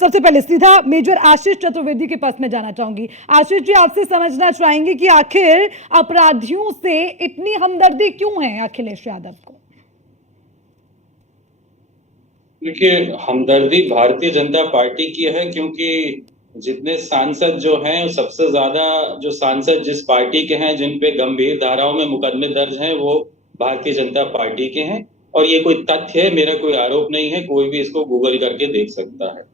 सबसे पहले सीधा मेजर आशीष चतुर्वेदी के पास में जाना चाहूंगी। आशीष जी, आपसे समझना चाहेंगे कि आखिर अपराधियों से इतनी हमदर्दी क्यों है अखिलेश यादव को? देखिए, हमदर्दी भारतीय जनता पार्टी की है, क्योंकि जितने सांसद जो हैं, सबसे ज्यादा जो सांसद जिस पार्टी के हैं, जिन पे गंभीर धाराओं में मुकदमे दर्ज हैं, वो भारतीय जनता पार्टी के हैं। और ये कोई तथ्य है, मेरा कोई आरोप नहीं है, कोई भी इसको गूगल करके देख सकता है।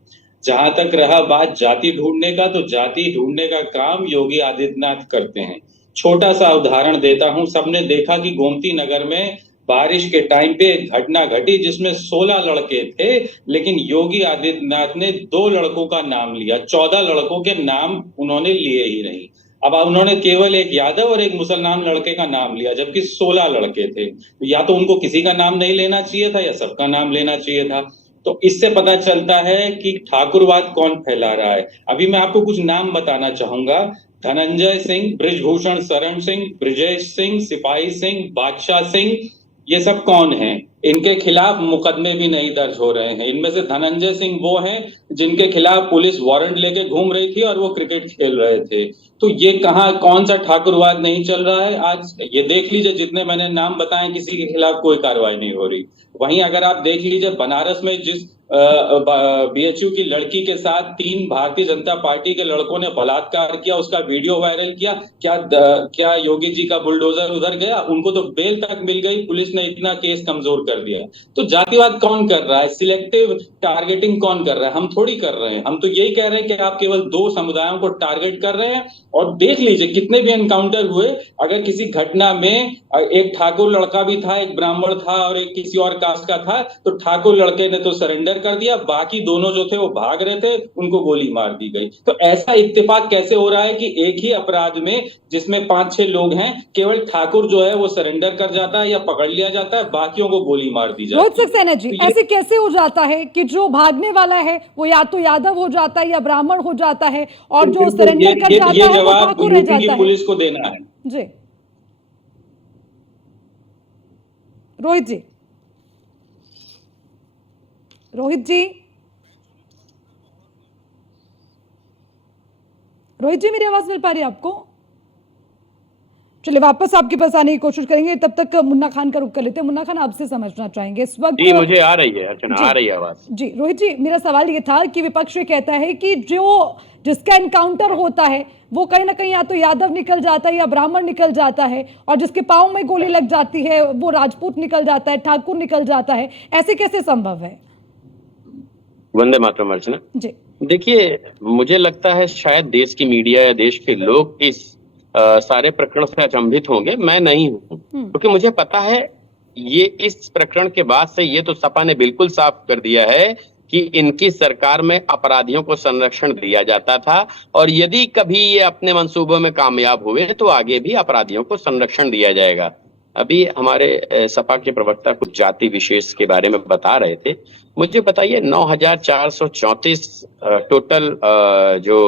जहां तक रहा बात जाति ढूंढने का, तो जाति ढूंढने का काम योगी आदित्यनाथ करते हैं। छोटा सा उदाहरण देता हूं। सबने देखा कि गोमती नगर में बारिश के टाइम पे एक घटना घटी जिसमें 16 लड़के थे, लेकिन योगी आदित्यनाथ ने 2 लड़कों का नाम लिया, 14 लड़कों के नाम उन्होंने लिए ही नहीं। अब उन्होंने केवल एक यादव और एक मुसलमान लड़के का नाम लिया, जबकि 16 लड़के थे। या तो उनको किसी का नाम नहीं लेना चाहिए था, या सबका नाम लेना चाहिए था। तो इससे पता चलता है कि ठाकुरवाद कौन फैला रहा है। अभी मैं आपको कुछ नाम बताना चाहूंगा। धनंजय सिंह, बृजभूषण शरण सिंह, ब्रिजेश सिंह, सिपाही सिंह, बादशाह सिंह, ये सब कौन हैं? इनके खिलाफ मुकदमे भी नहीं दर्ज हो रहे हैं। इनमें से धनंजय सिंह वो हैं जिनके खिलाफ पुलिस वारंट लेके घूम रही थी और वो क्रिकेट खेल रहे थे। तो ये कहाँ, कौन सा ठाकुरवाद नहीं चल रहा है? आज ये देख लीजिए, जितने मैंने नाम बताए, किसी के खिलाफ कोई कार्रवाई नहीं हो रही। वहीं अगर आप देख लीजिए, बनारस में जिस बीएचयू की लड़की के साथ 3 भारतीय जनता पार्टी के लड़कों ने बलात्कार किया, उसका वीडियो वायरल किया, क्या योगी जी का बुलडोजर उधर गया? उनको तो बेल तक मिल गई, पुलिस ने इतना केस कमजोर कर दिया। तो जातिवाद कौन कर रहा है? सिलेक्टिव टारगेटिंग कौन कर रहा है? हम थोड़ी कर रहे हैं। हम तो यही कह रहे हैं कि आप केवल 2 समुदायों को टारगेट कर रहे हैं। और देख लीजिए कितने भी एनकाउंटर हुए, अगर किसी घटना में एक ठाकुर लड़का भी था, एक ब्राह्मण था और एक किसी और कास्ट का था, तो ठाकुर लड़के ने तो सरेंडर कर दिया, बाकी दोनों जो थे वो भाग रहे थे, उनको गोली मार दी गई। तो ऐसा इत्तेफाक कैसे हो रहा है कि एक ही अपराध में, जिसमें 5-6 लोग हैं, केवल ठाकुर जो है वो सरेंडर कर जाता है या पकड़ लिया जाता है, बाकियों को गोली मार दी जाती है। रोहित सक्सेना जी, ऐसे कैसे हो जाता है कि जो भागने वाला है वो या तो यादव हो जाता है या ब्राह्मण हो जाता है, और जो सरेंडर कर जाता है वो ठाकुर रह जाता है? पुलिस को देना है जी। रोहित जी, रोहित जी, रोहित जी, मेरी आवाज मिल पा रही है आपको? चलिए वापस आपके पास आने की कोशिश करेंगे, तब तक मुन्ना खान का रुख कर लेते हैं। मुन्ना खान, आपसे समझना चाहेंगे इस वक्त। जी, मुझे आ रही है अर्चना, आ रही है आवाज। जी रोहित जी, मेरा सवाल ये था कि विपक्ष ये कहता है कि जिसका एनकाउंटर होता है वो कहीं ना कहीं या तो यादव निकल जाता है या ब्राह्मण निकल जाता है, और जिसके पांव में गोली लग जाती है वो राजपूत निकल जाता है, ठाकुर निकल जाता है। ऐसे कैसे संभव है? वंदे मातरम अर्चना जी। देखिए, मुझे लगता है शायद देश की मीडिया या देश के लोग इस सारे प्रकरण से अचंभित होंगे। मैं नहीं हूं, क्योंकि मुझे पता है ये इस प्रकरण के बाद से ये तो सपा ने बिल्कुल साफ कर दिया है कि इनकी सरकार में अपराधियों को संरक्षण दिया जाता था, और यदि कभी ये अपने मंसूबों में कामयाब हुए तो आगे भी अपराधियों को संरक्षण दिया जाएगा। अभी हमारे सपा के प्रवक्ता कुछ जाति विशेष के बारे में बता रहे थे। मुझे बताइए, 9434 टोटल जो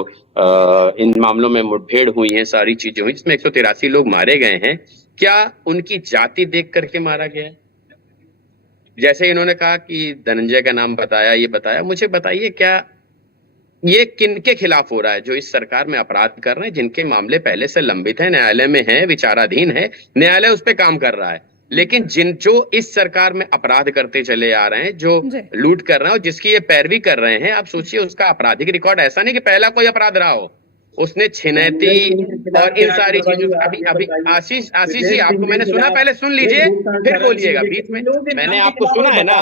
इन मामलों में मुठभेड़ हुई है, सारी चीजें हुई, जिसमें 183 लोग मारे गए हैं। क्या उनकी जाति देख करके मारा गया है? जैसे इन्होंने कहा कि धनंजय का नाम बताया, ये बताया, मुझे बताइए क्या ये किनके खिलाफ हो रहा है? जो इस सरकार में अपराध कर रहे हैं, जिनके मामले पहले से लंबित है, न्यायालय में है, विचाराधीन है, न्यायालय उस पर काम कर रहा है। लेकिन जो इस सरकार में अपराध करते चले आ रहे हैं, जो लूट कर रहे हैं और जिसकी ये पैरवी कर रहे हैं, आप सोचिए उसका आपराधिक रिकॉर्ड ऐसा नहीं कि पहला कोई अपराध रहा हो, उसने छिनैती और इन सारी चीजों। अभी आशीष जी, आपको मैंने सुना, पहले सुन लीजिए फिर बोलिएगा। बीच में मैंने आपको सुना है ना,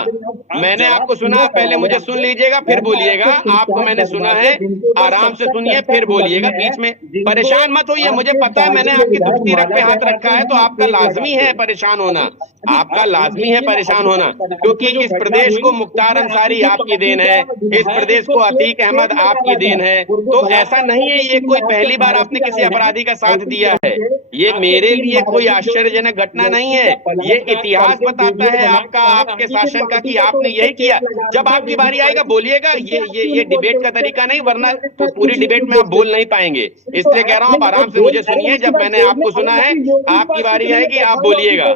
मैंने आपको सुना, पहले मुझे सुन लीजिएगा फिर बोलिएगा। आपको मैंने सुना है, आराम से सुनिए फिर बोलिएगा। बीच में परेशान मत होइए, मुझे पता है मैंने आपकी दुखती रग पे हाथ रखा है, तो आपका लाजमी है परेशान होना, आपका लाजमी है परेशान होना, क्योंकि इस प्रदेश को मुख्तार अंसारी आपकी देन है, इस प्रदेश को अतीक अहमद आपकी देन है। तो ऐसा नहीं है ये कोई पहली बार आपने किसी अपराधी का साथ दिया है। ये मेरे लिए कोई आश्चर्यजनक घटना नहीं है, ये इतिहास बताता है आपका, आपके शासन का, कि आपने यही किया। जब आपकी बारी आएगा बोलिएगा, ये डिबेट का तरीका नहीं, वरना तो पूरी डिबेट में आप बोल नहीं पाएंगे। इसलिए कह रहा हूं आप आराम से मुझे सुनिए। जब मैंने आपको सुना है, आपकी बारी आएगी, आप बोलिएगा।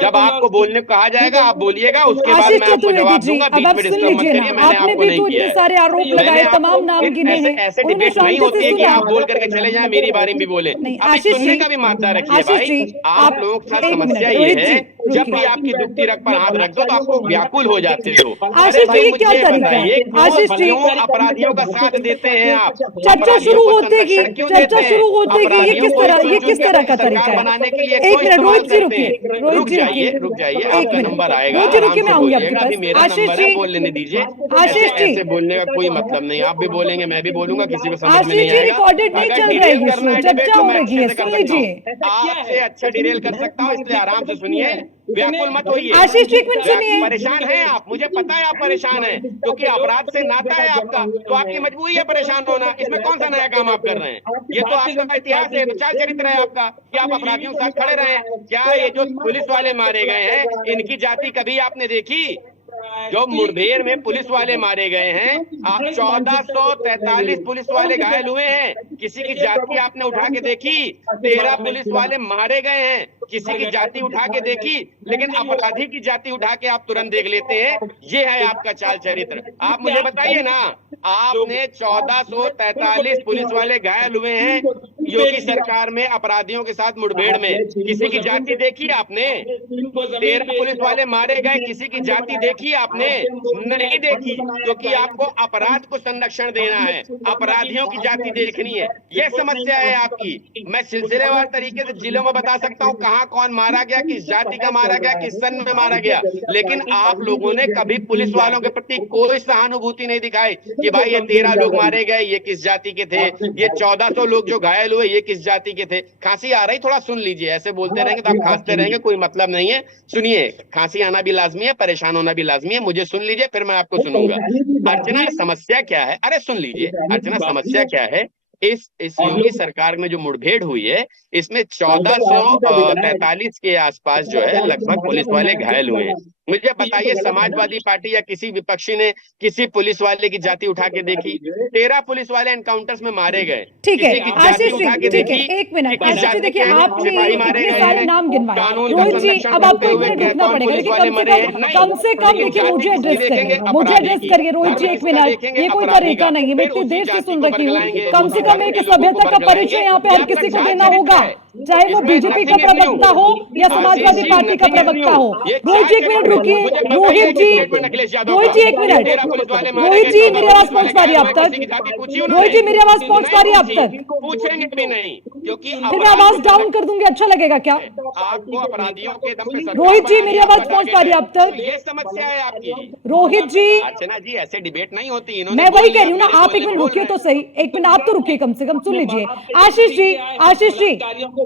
जब आपको बोलने को कहा जाएगा आप बोलिएगा, उसके बाद आशीष मैं आपको जवाब चतुर्वेदी जी, दूंगा। अब बीच आप में सुन डिस्टर्ब मत लीजिए करिए, ना, मैंने आपने आपको भी नहीं तो किया इतने है। सारे आरोप मैंने लगाए, आपको तमाम नाम फिर गिने हैं, ऐसे उन्होंने डिबेट नहीं शांति होती से है कि सुना। आप बोल करके चले जाएं, मेरी बारी में भी बोले। नहीं, अभी आशीष सुनने जी, का भी मादा रखिए आशीष भाई। जी, आप लोगों के साथ एक मिनट, समस्या ये रोहित है, जी, जब रुकिए। भी आपकी दुख तिरक पर हाथ रख दो तो आपको व्याकुल हो जाते हो। अरे आशीष जी, भाई ये क्या मुझे तरीका है? बताइए, आशीष जी, क्यों अपराधियों का साथ देते हैं आप? चर्चा अपराधियों शुरू को होते ही, संरक्षण क्यों चर्चा देते हैं? शुरू होते ही ये अपराधियों किस को तरह, ये एकजुट किस तरह का सरकार तरीका है? बनाने के लिए एक क्यों मिनट, इस्तेमाल रोहित जी करते रुकिए, हैं? रोहित रुक जी जाइए, रुकिए, रुक जाइए, एक आपका मिनट, नंबर आएगा, रोहित जी आराम रुकिए, से मैं आऊंगी आपके बोलिएगा। अभी पास। मेरा आशीष नंबर है, जी, बोल लेने दीजिए। आशीष जी, ऐसे बोलने का कोई मतलब नहीं। आप भी बोलेंगे, मैं भी बोलूंगा, किसी को समझ में आशीष नहीं जी, आएगा। रिकॉर्डेड नहीं अगर चल रहा है डिरेल ये करना शो, है चर्चा डिबेट को, हो मैं रही अच्छे है, से कर सुन सकता लीजिए। हूँ। आपसे अच्छा डिरेल कर सकता हूँ, इसलिए आराम से सुनिए, व्याकुल मत होइए। आशीष जी, एक मिनट सुनिए। परेशान हैं आप, मुझे पता है आप परेशान हैं, क्योंकि अपराध से नाता है आपका, तो आपकी मजबूरी है परेशान होना। इसमें कौन सा नया काम आप कर रहे हैं? ये तो आपका इतिहास है, तो चाल चरित्र है आपका कि आप अपराधियों के साथ खड़े रहे। क्या ये जो पुलिस वाले मारे गए हैं, इनकी जाति कभी आपने देखी? जो मुठभेड़ में पुलिस वाले मारे गए हैं, 1443 पुलिस वाले घायल हुए हैं, किसी की जाति आपने उठा के देखी? 13 पुलिस वाले मारे गए हैं, किसी की जाति उठा के देखी? लेकिन अपराधी की जाति उठा के आप तुरंत देख लेते हैं। ये है आपका चाल चरित्र। आप मुझे बताइए ना, आपने 1443 पुलिस वाले घायल हुए हैं योगी सरकार में अपराधियों के साथ मुठभेड़ में, किसी की जाति देखी आपने? 13 पुलिस वाले मारे गए, किसी की जाति देखी आपने? नहीं देखी, क्योंकि आपको अपराध को संरक्षण देना है, अपराधियों की जाति देखनी है। यह समस्या है आपकी। मैं सिलसिलेवार तरीके से जिलों में बता सकता हूँ कहाँ कौन मारा गया, किस जाति का मारा गया, किस सन में मारा गया, लेकिन आप लोगों ने कभी पुलिस वालों के प्रति कोई सहानुभूति नहीं दिखाई कि भाई ये 13 लोग मारे गए, ये किस जाति के थे, ये 1400 लोग जो घायल हुए, ये किस जाति के थे। खांसी आ रही, थोड़ा सुन लीजिए। ऐसे बोलते रहेंगे तो आप खांसते रहेंगे, कोई मतलब नहीं है। सुनिए, खांसी आना भी लाजमी है, परेशान होना भी लाजमी है। मुझे सुन लीजिए, फिर मैं आपको सुनूंगा। अर्चना, समस्या क्या है? अरे सुन लीजिए, अर्चना समस्या क्या है? इस योगी सरकार में जो मुठभेड़ हुई है, इसमें 1443 के आसपास जो है लगभग पुलिस वाले घायल हुए हैं। मुझे बताइए, समाजवादी पार्टी या किसी विपक्षी ने किसी पुलिस वाले की जाति उठा के देखी? 13 पुलिस वाले एनकाउंटर्स में मारे गए, ठीक है किसी की जाति आशीष उठा जी, के ठीक है, देखी? एक मिनट। किस आशीष जी जाति देखिए, के आपने सिपाही मारे इतने गए सारे हैं? नाम गिनवाए। कानून का रोहित जी, संरक्षण अब आपको करते एक हुए मिनट क्या रुकना कौन पड़ेगा। पुलिस देखिए, वाले मरे हैं? कम से कम लेकिन देखिए, जाति मुझे किसकी एड्रेस करिए, देखेंगे? मुझे अपराधी एड्रेस की। करिए रोहित जी, धर्म एक किसका मिनट। देखेंगे? ये कोई अपराधी तरीका का। नहीं है, मैं फिर इतनी उसी देर से जाति सुन को रखी हूँ। बरगलाएंगे, कम से कम उसी एक जाति के लोगों को सभ्यता का बरगलाएंगे। परिचय यहाँ पे ये हर आपका किसी को चाल देना चरित्र होगा, है। चाहे वो इसमें बीजेपी का nothing is new। प्रवक्ता हो या समाजवादी आशीष जी, पार्टी का nothing is प्रवक्ता new। हो। ये रोहित जी, एक चाल मिनट चरित्र रुकिए। मुझे बताइए रोहित कि जी, statement अखिलेश यादव रोहित का। जी, एक मिनट। 13 पुलिस वाले मारे रोहित गए, जी, 14 मेरी आवाज पुलिस वाले पहुंच पा रही है घायल आप हुए, तक? किसी की जाति पूछी रोहित उन्होंने? जी, मेरी आवाज पहुंच पा रही है आप नहीं तक? पूछी, पूछेंगे भी नहीं, क्योंकि फिर मैं आवाज डाउन कर दूंगी, अच्छा लगेगा क्या? आपको अपराधियों के दम पे सरकार रोहित जी, बनानी मेरी आपका आवाज पहुंच पा रही है आप target तक? तो ये समस्या है आपकी। रोहित जी, अर्चना जी, ऐसे डिबेट नहीं होती। इन्होंने मैं वही बोल कह लिया, रही हूँ ना, मेरे आप एक बोलने मिनट पे बोल रुकिए रहे तो हैं। सही। एक मिनट आप तो रुकिए, कम से कम सुन लीजिए। आशीष जी, आशीष जी,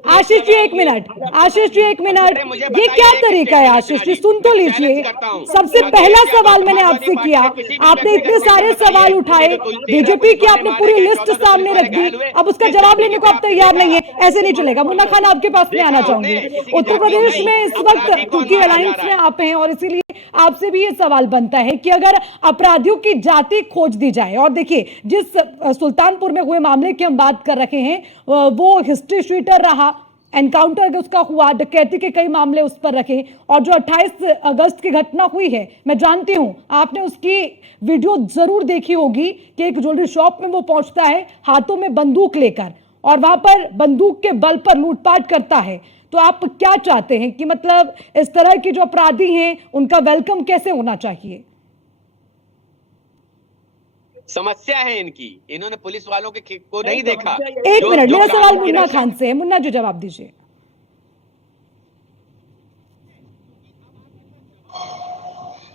आशीष जी, एक मिनट। आशीष जी, एक मिनट। अरे मुझे ये बताइए क्या एक तरीका है statement आशीष जी? अर्चना सुन तो मैं लीजिए। challenge करता हूं। सबसे अखिलेश पहला यादव सवाल मैंने समाजवादी आपसे पार्टी किया, के किसी भी आपने व्यक्ति इतने का सारे statement सवाल बताइए। उठाए, तो 13 बीजेपी की पुलिस आपने वाले पूरी मारे गए, लिस्ट 14 सामने पुलिस रख दी, वाले घायल हुए। अब उसका किस जवाब जाति लेने के को आप थे तैयार आपने नहीं है। देखा? ऐसे नहीं चलेगा। मुन्ना खान, आपके पास में देखा आना आपने? चाहूंगी। किसी की उत्तर जाति प्रदेश नहीं। में इस अपराधी वक्त कौन क्योंकि मारा जा अलायंस रहा में है? आप हैं, और इसीलिए आपसे भी ये सवाल बनता है कि अगर अपराधियों की जाति खोज दी जाए, और देखिए जिस सुल्तानपुर में हुए मामले की हम बात कर रहे हैं, वो हिस्ट्री शीटर रहा, एनकाउंटर उसका हुआ, डकैती के कई मामले उस पर रखे, और जो 28 अगस्त की घटना हुई है, मैं जानती हूं आपने उसकी वीडियो जरूर देखी होगी कि एक ज्वेलरी शॉप में वो पहुंचता है हाथों में बंदूक लेकर, और वहां पर बंदूक के बल पर लूटपाट करता है। तो आप क्या चाहते हैं कि मतलब इस तरह की जो अपराधी हैं उनका वेलकम कैसे होना चाहिए? समस्या है इनकी, इन्होंने पुलिस वालों के को नहीं देखा। एक मिनट, मेरा सवाल मुन्ना खान से है। मुन्ना जी, जवाब दीजिए।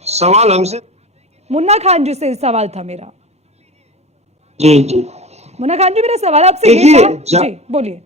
सवाल हमसे? मुन्ना खान जी से सवाल था मेरा। जी जी, मुन्ना खान जी, मेरा सवाल आपसे ये देखिए, था। जी बोलिए।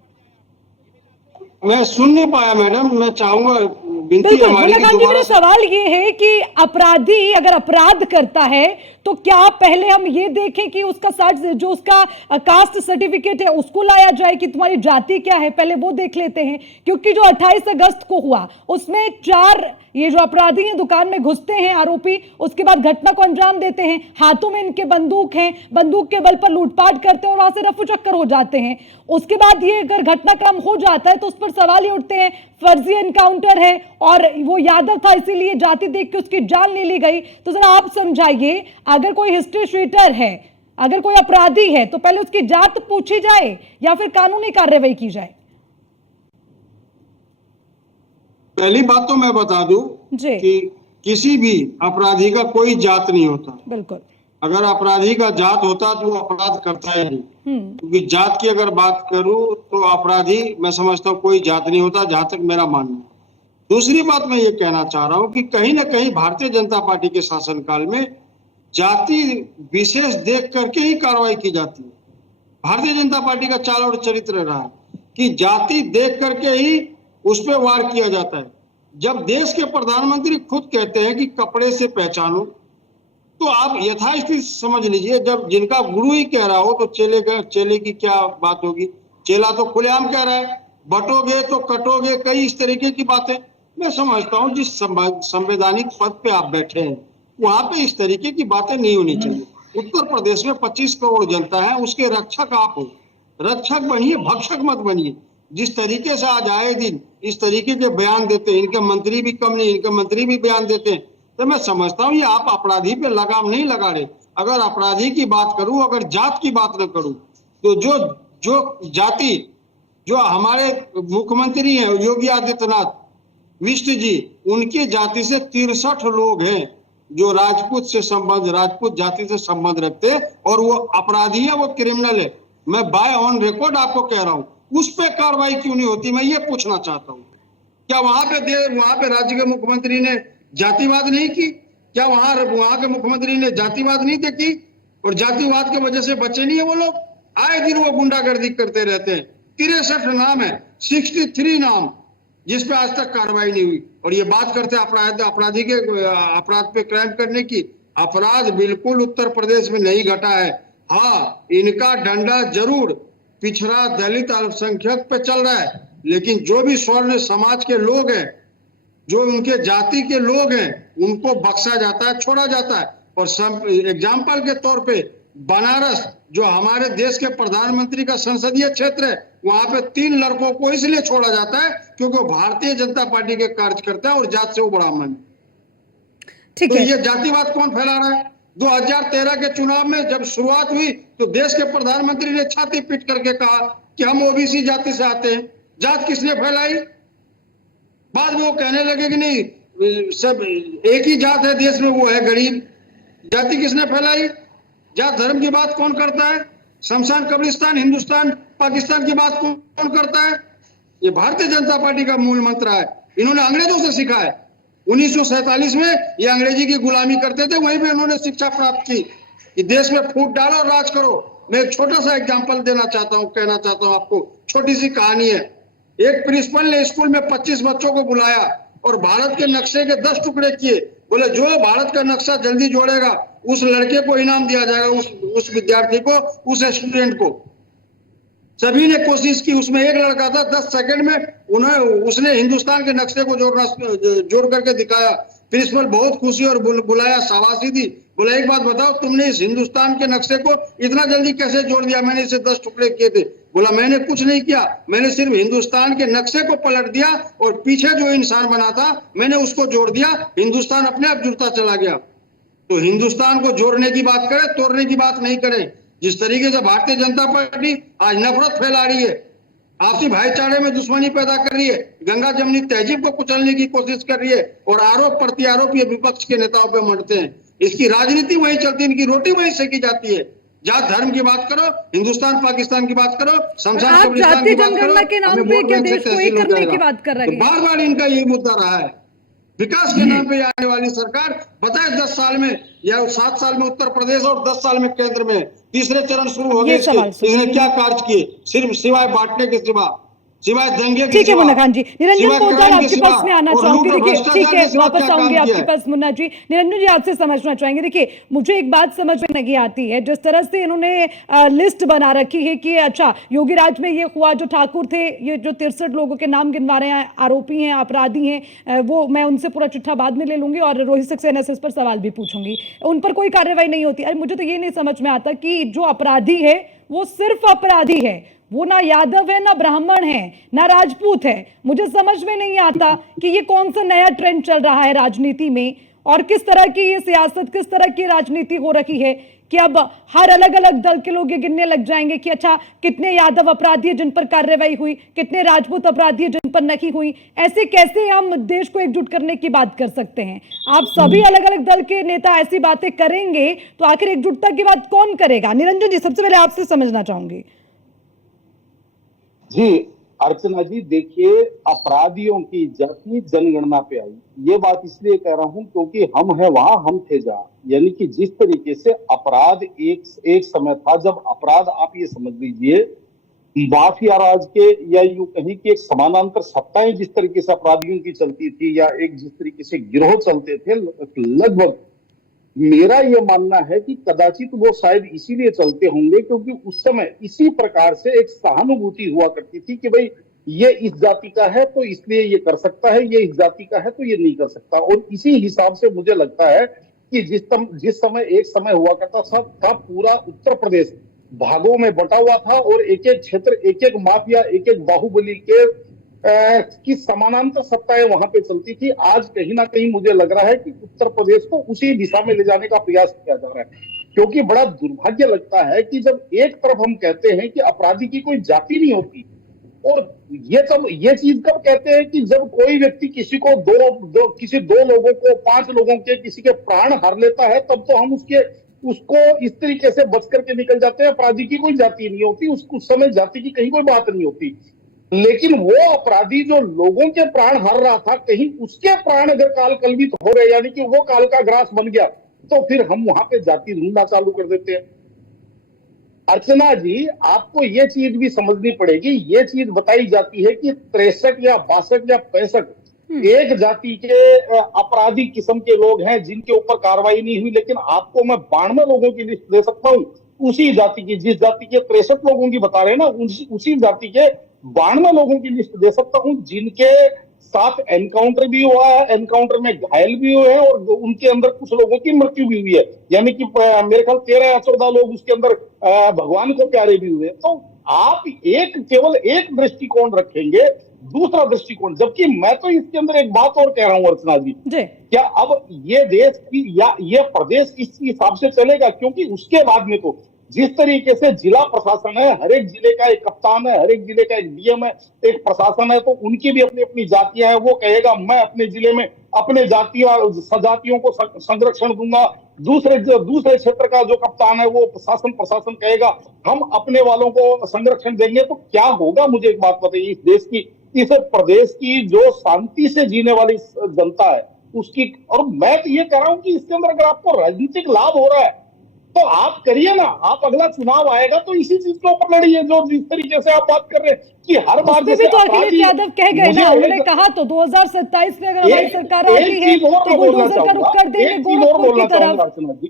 मैं सुन नहीं पाया मैडम, मैं चाहूंगा विनती बिल्कुल हमारी मुन्ना कि खान जी, दोबारा मेरा सवाल ये है कि अपराधी अगर अपराध करता है तो क्या पहले हम ये देखें कि उसका जो उसका कास्ट सर्टिफिकेट है उसको लाया जाए कि तुम्हारी जाति क्या है, पहले वो देख लेते हैं। क्योंकि जो 28 अगस्त को हुआ उसमें 4 ये जो अपराधी हैं दुकान में घुसते हैं आरोपी, उसके बाद घटना को अंजाम देते हैं, हाथों में इनके बंदूक हैं, बंदूक के बल पर लूटपाट करते हैं और वहां से रफू चक्कर हो जाते हैं। उसके बाद ये अगर घटनाक्रम हो जाता है तो उस पर सवाल ये उठते हैं फर्जी एनकाउंटर है और वो यादव था इसीलिए जाति देख के उसकी जान ले ली गई। तो जरा आप समझाइए, अगर कोई हिस्ट्री शीटर है, अगर कोई अपराधी है तो पहले उसकी जात पूछी जाए या फिर कानूनी कार्रवाई की जाए? पहली बात तो मैं बता दूं कि किसी भी अपराधी का कोई जात नहीं होता। बिल्कुल। अगर अपराधी का जात होता तो वो अपराध करता ही नहीं। क्योंकि जात की अगर बात करूं तो अपराधी मैं समझता हूं कोई जात नहीं होता, जहां तक मेरा मानना है। दूसरी बात मैं ये कहना चाह रहा हूं कि कहीं ना कहीं भारतीय जनता पार्टी के शासनकाल में जाति विशेष देख करके ही कार्रवाई की जाती है। भारतीय जनता पार्टी का चाल और चरित्र रहा है कि जाति देख करके ही उस पर वार किया जाता है। जब देश के प्रधानमंत्री खुद कहते हैं कि कपड़े से पहचानो, तो आप यथास्थिति समझ लीजिए। जब जिनका गुरु ही कह रहा हो तो चेले की क्या बात होगी। चेला तो खुलेआम कह रहा है बटोगे तो कटोगे, कई इस तरीके की बातें। मैं समझता हूं जिस संवैधानिक पद पे आप बैठे हैं वहां पे इस तरीके की बातें नहीं होनी चाहिए। उत्तर प्रदेश में 25 करोड़ जनता है, उसके रक्षक आप हो। रक्षक बनिए, भक्षक मत बनिए। जिस तरीके से आज आए दिन इस तरीके के बयान देते हैं, इनके मंत्री भी कम नहीं, इनके मंत्री भी बयान देते हैं, तो मैं समझता हूँ ये आप अपराधी पे लगाम नहीं लगा रहे। अगर अपराधी की बात करूं, अगर जात की बात न करूं, तो जो जाति जो हमारे मुख्यमंत्री हैं योगी आदित्यनाथ मिश्र जी, उनकी जाति से 63 लोग हैं जो राजपूत जाति से संबंध रखते हैं और वो अपराधी है, वो क्रिमिनल है। मैं बाय ऑन रिकॉर्ड आपको कह रहा हूं, उस पे कार्रवाई क्यों नहीं होती, मैं ये पूछना चाहता हूं। क्या वहां पे राज्य के मुख्यमंत्री ने जातिवाद नहीं की? क्या वहां के मुख्यमंत्री ने जातिवाद नहीं देखी? और जातिवाद की वजह से बचे नहीं है वो लोग? आए दिन वो गुंडागर्दी करते रहते हैं। 63 नाम है, 63 नाम, जिस पे आज तक कार्रवाई नहीं हुई। और ये बात करते अपराधी के अपराध पे क्राइम करने की। अपराध बिल्कुल उत्तर प्रदेश में नहीं घटा है। हाँ, इनका डंडा जरूर पिछड़ा दलित अल्पसंख्यक पे चल रहा है, लेकिन जो भी स्वर्ण समाज के लोग हैं, जो उनके जाति के लोग हैं, उनको बख्शा जाता है, छोड़ा जाता है। और एग्जाम्पल के तौर पे बनारस, जो हमारे देश के प्रधानमंत्री का संसदीय क्षेत्र है, वहां पे 3 लड़कों को इसलिए छोड़ा जाता है क्योंकि वो भारतीय जनता पार्टी के कार्यकर्ता है और जात से वो ब्राह्मण। ठीक है। तो ये जातिवाद कौन फैला रहा है? 2013 के चुनाव में जब शुरुआत हुई तो देश के प्रधानमंत्री ने छाती पीट करके कहा कि हम ओबीसी जाति से आते हैं। जात किसने फैलाई? बाद में वो कहने लगे कि नहीं, सब एक ही जात है देश में, वो है गरीब। जाति किसने फैलाई? जात धर्म की बात कौन करता है? शमशान कब्रिस्तान, हिंदुस्तान पाकिस्तान की बात कौन करता है? ये भारतीय जनता पार्टी का मूल मंत्र है। इन्होंने अंग्रेजों से सीखा है। 1947 में ये अंग्रेजी की गुलामी करते थे, वहीं पे इन्होंने शिक्षा प्राप्त की कि देश में फूट डालो और राज करो। मैं एक छोटा सा एग्जांपल देना चाहता हूँ, कहना चाहता हूँ आपको। छोटी सी कहानी है। एक प्रिंसिपल ने स्कूल में 25 बच्चों को बुलाया और भारत के नक्शे के 10 टुकड़े किए। बोले जो भारत का नक्शा जल्दी जोड़ेगा उस लड़के को इनाम दिया जाएगा, उस विद्यार्थी को, उस स्टूडेंट को। सभी ने कोशिश की। उसमें एक लड़का था, 10 सेकंड में उसने हिंदुस्तान के नक्शे को जोड़ करके दिखाया। प्रिंसिपल बहुत खुशी और बुलाया, शाबाशी दी। बोला एक बात बताओ, तुमने इस हिंदुस्तान के नक्शे को इतना जल्दी कैसे जोड़ दिया? मैंने इसे 10 टुकड़े किए थे। बोला मैंने कुछ नहीं किया, मैंने सिर्फ हिंदुस्तान के नक्शे को पलट दिया और पीछे जो इंसान बना था मैंने उसको जोड़ दिया। हिंदुस्तान अपने आप जुड़ता चला गया। तो हिंदुस्तान को जोड़ने की बात करें, तोड़ने की बात नहीं करें। जिस तरीके से भारतीय जनता पार्टी आज नफरत फैला रही है, आपसी भाईचारे में दुश्मनी पैदा कर रही है, गंगा जमनी तहजीब को कुचलने की कोशिश कर रही है और आरोप प्रत्यारोप ये विपक्ष के नेताओं पे मढ़ते हैं। इसकी राजनीति वहीं चलती है, इनकी रोटी वहीं सेकी जाती है। जात धर्म की बात करो, हिंदुस्तान पाकिस्तान की बात करो, शमशान कब्रिस्तान की बात करो, के नाम पे क्या देश को एक करने की बात कर रही है? बार बार इनका ये मुद्दा रहा है। विकास के नाम पे आने वाली सरकार बताए 10 साल में या 7 साल में उत्तर प्रदेश और 10 साल में केंद्र में तीसरे चरण शुरू हो गए। इसने क्या कार्य किए सिर्फ सिवाय बांटने के सिवा? सिवाय दंगे के ठीक है सिवा, मुन्ना खान जी, निरंजन सिवाय पोद्दार क्राइम के आपके सिवा पास में आना और चाहूंगी। लूट और देखिए भ्रष्टाचार ठीक है, के सिवा वापस क्या आऊंगी काम आपके किया है? पास मुन्ना जी। निरंजन जी आपसे समझना चाहेंगे, देखिए मुझे एक बात समझ में नहीं आती है, जिस तरह से इन्होंने लिस्ट बना रखी है कि अच्छा योगी राज में ये हुआ, जो ठाकुर थे, ये जो 63 लोगों के नाम गिनवा रहे हैं, आरोपी हैं, अपराधी हैं, वो मैं उनसे पूरा चिट्ठा बाद में ले लूंगी और रोहित सक्सेना से इस पर सवाल भी पूछूंगी, उन पर कोई कार्रवाई नहीं होती। अरे मुझे तो ये नहीं समझ में आता कि जो अपराधी है वो सिर्फ अपराधी है, वो ना यादव है, ना ब्राह्मण है, ना राजपूत है। मुझे समझ में नहीं आता कि ये कौन सा नया ट्रेंड चल रहा है राजनीति में, और किस तरह की ये सियासत, किस तरह की राजनीति हो रखी है कि अब हर अलग अलग दल के लोग ये गिनने लग जाएंगे कि अच्छा कितने यादव अपराधी है जिन पर कार्रवाई हुई, कितने राजपूत अपराधी है जिन पर नहीं हुई। ऐसे कैसे हम देश को एकजुट करने की बात कर सकते हैं? आप सभी अलग अलग दल के नेता ऐसी बातें करेंगे तो आखिर एकजुटता की बात कौन करेगा? निरंजन जी, सबसे पहले आपसे समझना चाहूंगी। जी अर्चना जी, देखिए अपराधियों की जाति जनगणना पे आई, ये बात इसलिए कह रहा हूं क्योंकि हम हैं वहां, हम थे जहां। यानी कि जिस तरीके से अपराध एक समय था जब अपराध, आप ये समझ लीजिए माफिया राज के, या यूं कहीं कि एक समानांतर सत्ताएं जिस तरीके से अपराधियों की चलती थी, या एक जिस तरीके से गिरोह चलते थे, लगभग मेरा यह मानना है कि कदाचित वो शायद इसीलिए चलते होंगे क्योंकि उस समय इसी प्रकार से एक सहानुभूति हुआ करती थी कि भाई ये इस जाति का है तो इसलिए ये कर सकता है, ये इस जाति का है तो ये नहीं कर सकता। और इसी हिसाब से मुझे लगता है कि जिस समय एक समय हुआ करता था, पूरा उत्तर प्रदेश भागों में बटा हुआ था और एक एक क्षेत्र, एक एक माफिया, एक एक बाहुबली के की समानांतर सत्ताएं वहां पे चलती थी। आज कहीं ना कहीं मुझे लग रहा है कि उत्तर प्रदेश को उसी दिशा में ले जाने का प्रयास किया जा रहा है, क्योंकि बड़ा दुर्भाग्य लगता है कि जब एक तरफ हम कहते हैं कि अपराधी की कोई जाति नहीं होती, और ये चीज कब कहते हैं कि जब कोई व्यक्ति किसी को किसी दो लोगों को, 5 लोगों के किसी के प्राण हार लेता है, तब तो हम उसको इस तरीके से बच करके निकल जाते हैं, अपराधी की कोई जाति नहीं होती, उस समय जाति की कहीं कोई बात नहीं होती। लेकिन वो अपराधी जो लोगों के प्राण हर रहा था, कहीं उसके प्राण अगर काल कलवित हो गए, यानी कि वो काल का ग्रास बन गया, तो फिर हम वहां पे जाति ढूंढना चालू कर देते हैं। अर्चना जी, आपको ये चीज भी समझनी पड़ेगी, ये चीज बताई जाती है कि 63 या 62 या 65 एक जाति के अपराधी किस्म के लोग हैं जिनके ऊपर कार्रवाई नहीं हुई, लेकिन आपको मैं 92 लोगों की लिस्ट दे सकता हूं उसी जाति की, जिस जाति के 63 लोगों की बता रहे हैं ना, उसी जाति के 92 लोगों की लिस्ट दे सकता हूं जिनके साथ एनकाउंटर भी हुआ है, एनकाउंटर में घायल भी हुए हैं और उनके अंदर कुछ लोगों की मृत्यु भी हुई है। यानी कि मेरे ख्याल 13 या 14 लोग उसके अंदर भगवान को प्यारे भी हुए। तो आप केवल एक दृष्टिकोण रखेंगे, दूसरा दृष्टिकोण, जबकि मैं तो इसके अंदर एक बात और कह रहा हूं अर्चना जी, क्या अब ये देश की या ये प्रदेश इस हिसाब से चलेगा? क्योंकि उसके बाद में तो जिस तरीके से जिला प्रशासन है, हर एक जिले का एक कप्तान है, हर एक जिले का एक डीएम है, एक प्रशासन है, तो उनकी भी अपनी अपनी जातियां हैं। वो कहेगा मैं अपने जिले में अपने जातियों को संरक्षण दूंगा, दूसरे क्षेत्र का जो कप्तान है वो प्रशासन कहेगा हम अपने वालों को संरक्षण देंगे। तो क्या होगा? मुझे एक बात बताइए, इस देश की, इस प्रदेश की जो शांति से जीने वाली जनता है उसकी। और मैं तो ये कह रहा हूं कि इसके अंदर अगर आपको राजनीतिक लाभ हो रहा है तो आप करिए ना, आप अगला चुनाव आएगा तो इसी चीज के ऊपर लड़िए, जो जिस तरीके से आप बात कर रहे हैं कि हर बार भी तो अखिलेश यादव कह गए ना, उन्होंने कहा तो 2027 में अगर हमारी सरकार आती है तो बुलडोजर का रुख कर देंगे गोरखपुर की तरफ।